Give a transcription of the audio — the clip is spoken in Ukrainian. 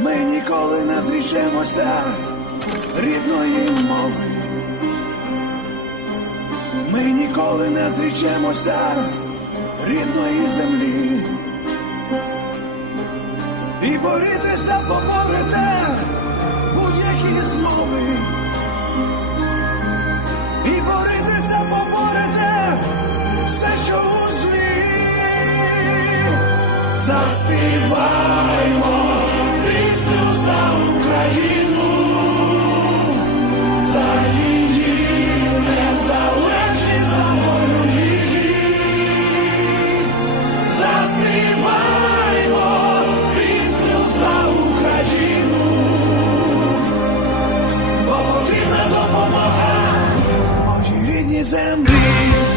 Ми ніколи не зрішемося рідної мови. Ми ніколи не зрічемося рідної землі. І борітися поборете будь-які змови. І борітися поборете все, що у злі. Заспівай за Україну, бо потрібна допомога моїй рідній землі.